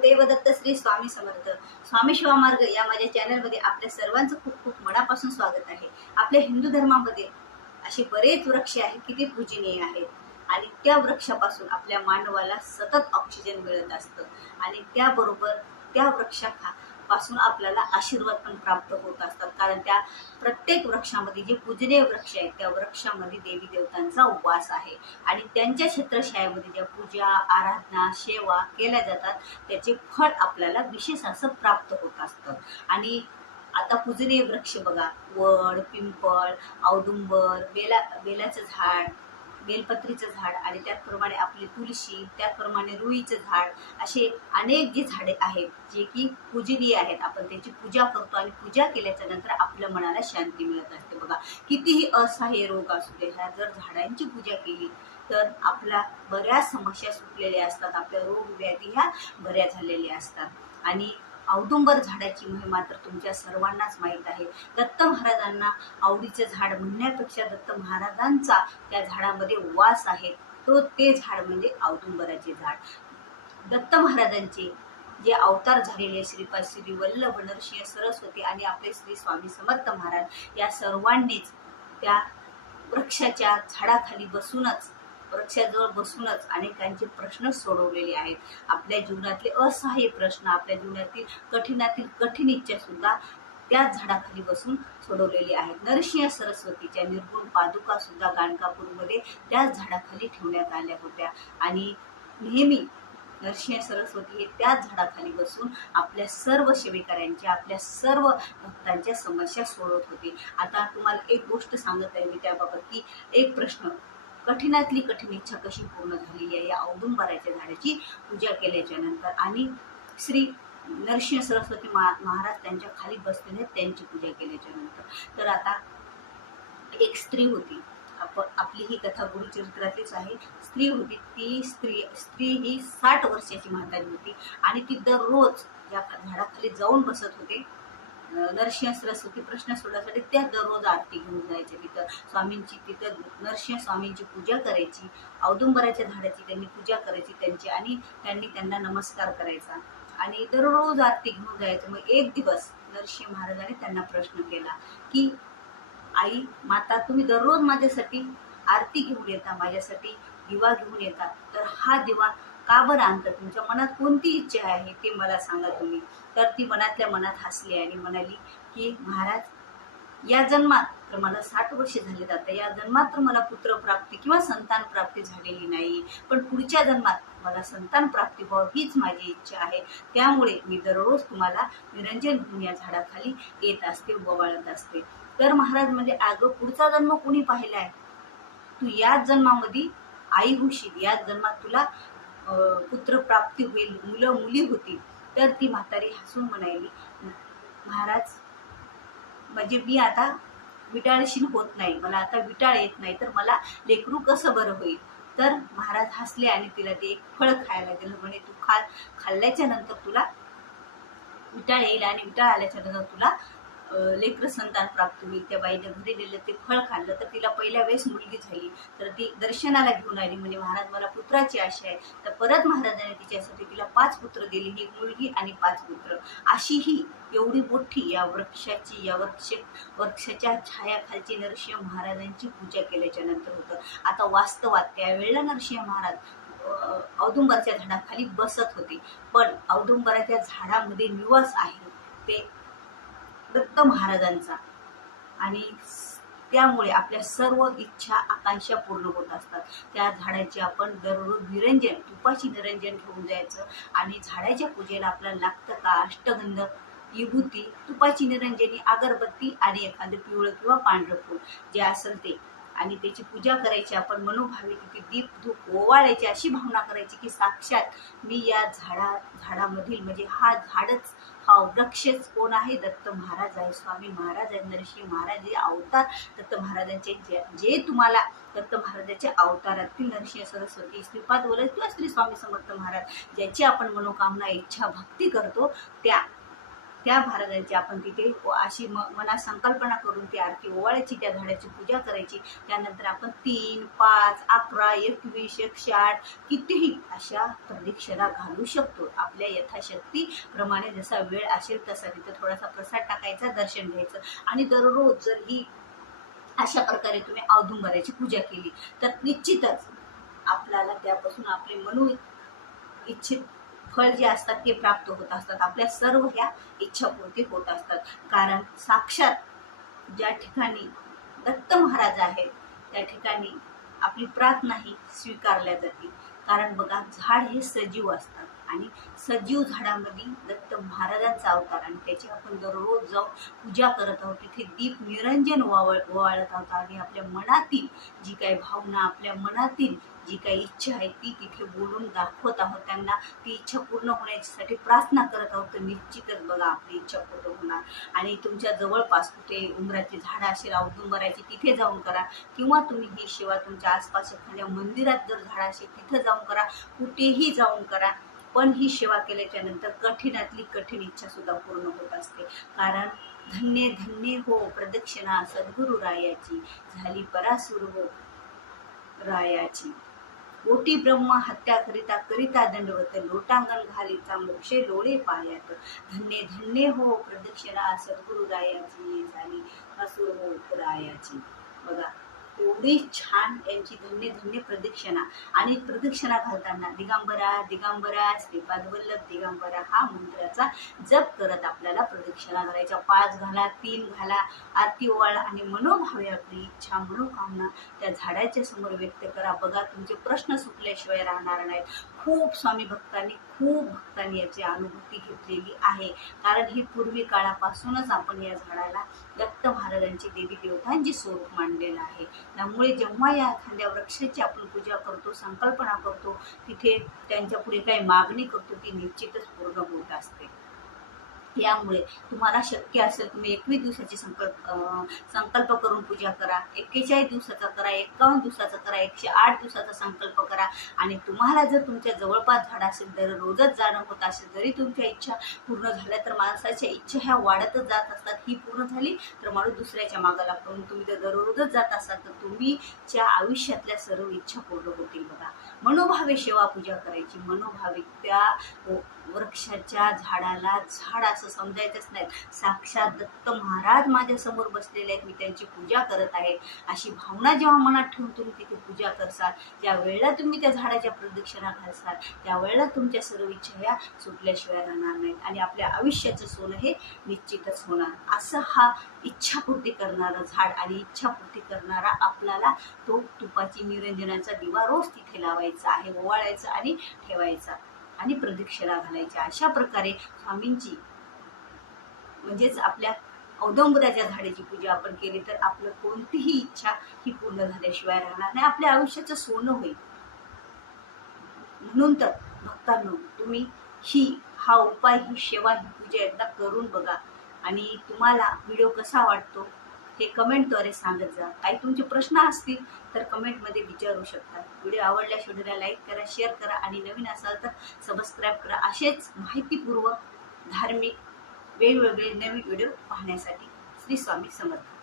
देवदत्त श्री स्वामी समर्थ स्वामी शिवामार्ग या माझ्या चॅनलमध्ये आपल्या सर्वांचं खूप खूप मनापासून स्वागत आहे। आपल्या हिंदू धर्मामध्ये असे बरेच वृक्ष आहेत की ते पूजनीय आहेत आणि त्या वृक्षापासून आपल्या मानवाला सतत ऑक्सिजन मिळत असतं आणि त्याबरोबर त्या वृक्षापासून आपल्याला आशीर्वाद पण प्राप्त होत असतात, कारण त्या प्रत्येक वृक्षामध्ये जे पूजनीय वृक्ष आहेत त्या वृक्षामध्ये देवी देवतांचा वास आहे आणि त्यांच्या क्षेत्रशाळेमध्ये ज्या पूजा आराधना सेवा केल्या जातात त्याचे फळ आपल्याला विशेष असं प्राप्त होत असतं। आणि आता पूजनीय वृक्ष बघा, वड, पिंपळ, औदुंबर, बेलाचं झाड, बेलपत्रीचं झाड आणि त्याचप्रमाणे आपली तुळशी, त्याचप्रमाणे रुईचं झाड, असे अनेक जी झाडे आहेत जे की पूजनीय आहेत। आपण त्याची पूजा करतो आणि पूजा केल्याच्या नंतर आपल्या मनाला शांती मिळत असते। बघा, कितीही असहाय्य रोग असू दे, ह्या जर झाडांची पूजा केली तर आपल्या बऱ्याच समस्या सुटलेल्या असतात, आपल्या रोग व्याधी ह्या बऱ्या झालेल्या असतात। आणि औदुंबर झाडाची महिमा तर तुमच्या सर्वांनाच माहीत आहे। दत्त महाराजांना आवडीचं झाड म्हणण्यापेक्षा दत्त महाराजांचा त्या झाडामध्ये वास आहे, ते झाड म्हणजे औदुंबराचे झाड। दत्त महाराजांचे जे अवतार झालेले श्रीपाद श्री वल्लभ नरसिंह सरस्वती आणि आपले श्री स्वामी समर्थ महाराज या सर्वांनीच त्या वृक्षाच्या झाडाखाली बसूनच, वृक्षाजवळ बसूनच अनेकांचे प्रश्न सोडवलेले आहेत। आपल्या जीवनातले असहाय्य प्रश्न, आपल्या जीवनातील कठीणातील कठीण इच्छा सुद्धा त्या झाडाखाली बसून सोडवलेली आहेत। नरसिंह सरस्वतीच्या निर्गुण पादुका सुद्धा गाणगापूरमध्ये त्या झाडाखाली ठेवण्यात आल्या होत्या आणि नेहमी नरसिंह सरस्वती हे त्याच झाडाखाली बसून आपल्या सर्व सेवेकऱ्यांच्या, आपल्या सर्व भक्तांच्या समस्या सोडवत होते। आता तुम्हाला एक गोष्ट सांगत आहे मी त्याबाबत की एक प्रश्न, कठीणातली कठीण इच्छा कशी पूर्ण झालेली आहे या औदुंबराच्या झाडाची पूजा केल्याच्या नंतर आणि श्री नरसिंह सरस्वती महाराज त्यांच्या खाली बसलेले त्यांची पूजा केल्याच्या नंतर। तर आता एक स्त्री होती, आपली ही कथा गुरुचरित्रातलीच आहे। स्त्री होती, ती स्त्री ही 60 वर्षाची म्हातारी होती आणि ती दररोज ज्या झाडाखाली जाऊन बसत होते नरसिंह सरस्वती प्रश्न सोडवण्यासाठी, त्या दररोज आरती घेऊन जायचे तिथं स्वामींची, तिथं नरसिंह स्वामींची पूजा करायची, औदुंबराच्या झाडाची त्यांनी पूजा करायची त्यांची आणि त्यांना नमस्कार करायचा आणि दररोज आरती घेऊन जायचं। मग एक दिवस नरसिंह महाराजांनी त्यांना प्रश्न केला की आई माता, तुम्ही दररोज माझ्यासाठी आरती घेऊन येता, माझ्यासाठी दिवा घेऊन येता, तर हा दिवा का बरं आणता? तुमच्या मनात कोणती इच्छा आहे ते मला सांगा तुम्ही। तर ती मनातल्या मनात हसली आणि म्हणाली की महाराज, या जन्मात तर मला 60 वर्ष झाले जातात, या जन्मात तर मला पुत्र प्राप्ती किंवा संतान प्राप्ती झालेली नाही, पण पुढच्या जन्मात मला संतान प्राप्ती व्हावं हीच माझी इच्छा आहे। त्यामुळे मी दररोज तुम्हाला निरंजन घेऊन या झाडाखाली येत असते, ओवाळत असते। तर महाराज म्हणजे, अगं पुढचा जन्म कुणी पाहिलाय? तू याच जन्मामध्ये आई होशील, याच जन्मात तुला पुत्र प्राप्ती होईल, मुलं मुली होतील। तर ती म्हातारी हसून म्हणाली, महाराज म्हणजे मी आता विटाळशील होत नाही, मला आता विटाळ येत नाही, तर मला लेकरू कसं बरं होईल? तर महाराज हसले आणि तिला ते एक फळ खायला दिलं, म्हणे तू खाल्ल्याच्या नंतर तुला विटाळ येईल आणि विटाळ आल्याच्या नंतर तुला लेकर संतान प्राप्त होईल। त्या बाईने घरी दिलं ते फळ खाल्लं तर तिला पहिल्या वेळेस मुलगी झाली, तर ती दर्शनाला घेऊन आली, म्हणजे महाराज मला पुत्राची आशा आहे। तर परत महाराजांनी तिच्यासाठी तिला 5 पुत्र दिली, ही मुलगी आणि 5 पुत्र। अशी ही एवढी मोठी या वृक्षाची, या वृक्षाच्या छायाखालची नरसिंह महाराजांची पूजा केल्याच्या नंतर होतं। आता वास्तवात त्यावेळेला नरसिंह महाराज औदुंबराच्या झाडाखाली बसत होते, पण औदुंबराच्या झाडामध्ये निवास आहे ते दत्त महाराजांचा आणि त्यामुळे आपल्या सर्व इच्छा आकांक्षा पूर्ण होत असतात। त्या झाडाची आपण दररोज निरंजन, तुपाची निरंजन घेऊन जायचं आणि झाडाच्या पूजेला आपल्याला लागतं का अष्टगंध, विभूती, तुपाची निरंजनी, अगरबत्ती आणि एखादं पिवळं किंवा पांढरं फूल जे असेल ते, आणि त्याची पूजा करायची। आपण मनोभावे किती दीप धूप ओवाळायची, अशी भावना करायची की साक्षात मी या झाडामधील, म्हणजे हा झाडच, हा वृक्षच कोण आहे? दत्त महाराज आहे, स्वामी महाराज आहे, नरसिंह महाराज हे अवतार दत्त महाराजांचे, जे तुम्हाला दत्त महाराजांच्या अवतारातील नरसिंह सरस्वती, श्रीपाद वल्लभ किंवा श्री स्वामी समर्थ महाराज ज्याची आपण मनोकामना, इच्छा, भक्ती करतो, त्या त्या महाराजांची आपण तिथे अशी मनात संकल्पना करून ती आरती ओवाळायची, त्या झाडाची पूजा करायची. त्यानंतर आपण 3, 5, 11, 21, 108 कितीही अशा प्रदक्षिणा घालू शकतो. आपल्या यथाशक्ती प्रमाणे जसा वेळ असेल तसा तिथे थोडासा प्रसाद टाकायचा, दर्शन घ्यायचं. आणि दररोज जर ही अशा प्रकारे तुम्ही औदुंबराची पूजा केली तर निश्चितच आपल्याला त्यापासून आपले मनो इच्छित फळ जे असतात ते प्राप्त होत असतात. आपल्या सर्व ह्या इच्छा पूर्ती होत असतात. कारण साक्षात ज्या ठिकाणी दत्त महाराज आहेत त्या ठिकाणी आपली प्रार्थनाही स्वीकारल्या जाते. कारण बघा, झाड हे सजीव असतात आणि सजीव झाडामध्ये दत्त महाराजांचा अवतार, आणि त्याची आपण दररोज जाऊन पूजा करत आहोत. तिथे दीप निरंजन ओवाळत आहोत आणि आपल्या मनातील जी काही भावना, आपल्या मनातील जी काही इच्छा आहे ती तिथे बोलून दाखवत आहोत. त्यांना ती इच्छा पूर्ण होण्यासाठी प्रार्थना करत आहोत. तर निश्चितच बघा आपली इच्छा पूर्ण होणार. आणि तुमच्या जवळपास कुठे उंबराची झाडं असेल औदुंबराची, तिथे जाऊन करा. किंवा तुम्ही ही सेवा तुमच्या आसपास एखाद्या मंदिरात जर झाड असेल तिथे जाऊन करा, कुठेही जाऊन करा. पण ही सेवा केल्याच्या नंतर कठीणातली कठीण इच्छा सुद्धा पूर्ण होत असते. कारण धन्य धन्य हो प्रदक्षिणा सद्गुरु रायाची, झाली परासुर हो रायाची. कोटी ब्रह्म हत्या करिता करिता दंडवत, लोटांगण घालीचा मोक्षे लोळे पायात. धन्य धन्य हो प्रदक्षिणा सद्गुरु रायाची, झाली असुर हो रायाची. बघा एवढी छान यांची धन्य धन्य प्रदक्षिणा. आणि प्रदक्षिणा घालताना दिगंबरा दिगंबरा श्रीपाद वल्लभ दिगंबरा हा मंत्राचा जप करत आपल्याला प्रदक्षिणा घालायच्या. 5 घाला, 3 घाला, आरती ओवाळा आणि मनोभावे आपली इच्छा मनोकामना त्या झाडाच्या समोर व्यक्त करा. बघा तुमचे प्रश्न सुटल्याशिवाय राहणार नाहीत. खूप स्वामी भक्तांनी याची अनुभूती घेतलेली आहे. कारण ही पूर्वी काळापासूनच आपण या झाडाला दत्त महाराजांची देवी देवतांची स्वरूप मानलेलं आहे. त्यामुळे जेव्हा या एखाद्या वृक्षाची आपण पूजा करतो, संकल्पना करतो, तिथे त्यांच्या पुढे काही मागणी करतो, ती निश्चितच पूर्ण होत असते. यामुळे तुम्हाला शक्य असेल तुम्ही 21 दिवसाची संकल्प करून पूजा करा, 41 दिवसाचा करा, 51 दिवसाचा करा, 108 दिवसाचा संकल्प करा. आणि तुम्हाला जर तुमच्या जवळपास झाड असेल, दररोजच जाणं होत असेल, जरी तुमच्या इच्छा पूर्ण झाल्या तर माणसाच्या इच्छा ह्या वाढतच जात असतात. ही पूर्ण झाली तर माणूस दुसऱ्याच्या मागे लागतो. तुम्ही जर दररोजच जात असाल तर तुमच्या आयुष्यातल्या सर्व इच्छा पूर्ण होतील. बघा मनोभावे सेवा पूजा करायची. मनोभावे त्या वृक्षाच्या झाडाला झाड असं समजायचंच नाही. साक्षात दत्त महाराज माझ्या समोर बसलेले आहेत, मी त्यांची पूजा करत आहे अशी भावना जेव्हा मनात ठेवून तुम्ही तिथे पूजा करसाल, ज्या वेळेला तुम्ही त्या झाडाच्या प्रदक्षिणा घालसाल, त्यावेळेला तुमच्या सर्व इच्छा ह्या सुटल्याशिवाय राहणार नाहीत आणि आपल्या आयुष्याचं सोनं हे निश्चितच होणार. असं हा इच्छापूर्ती करणारा झाड आणि इच्छापूर्ती करणारा आपल्याला तो तुपाची निरंजनाचा दिवा रोज तिथे लावायचा आहे, ओवाळायचा आणि ठेवायचा आणि प्रदक्षिणा घालायच्या. अशा प्रकारे स्वामींची म्हणजेच आपल्या औदुंबराच्या झाडाची पूजा आपण केली तर आपलं कोणतीही इच्छा ही पूर्ण झाल्याशिवाय राहणार नाही, आपल्या आयुष्याचं सोनं होईल. म्हणून तर भक्तांनो, तुम्ही हा उपाय, ही सेवा, ही पूजा एकदा करून बघा. आणि तुम्हाला व्हिडिओ कसा वाटतो हे कमेंटद्वारे सांगत जा. काही तुमचे प्रश्न असतील तर कमेंटमध्ये विचारू शकता. व्हिडिओ आवडल्यास व्हिडिओला लाईक करा, शेअर करा आणि नवीन असाल तर सबस्क्राईब करा. असेच माहितीपूर्वक धार्मिक वेगवेगळे नवीन व्हिडिओ पाहण्यासाठी. श्री स्वामी समर्थ.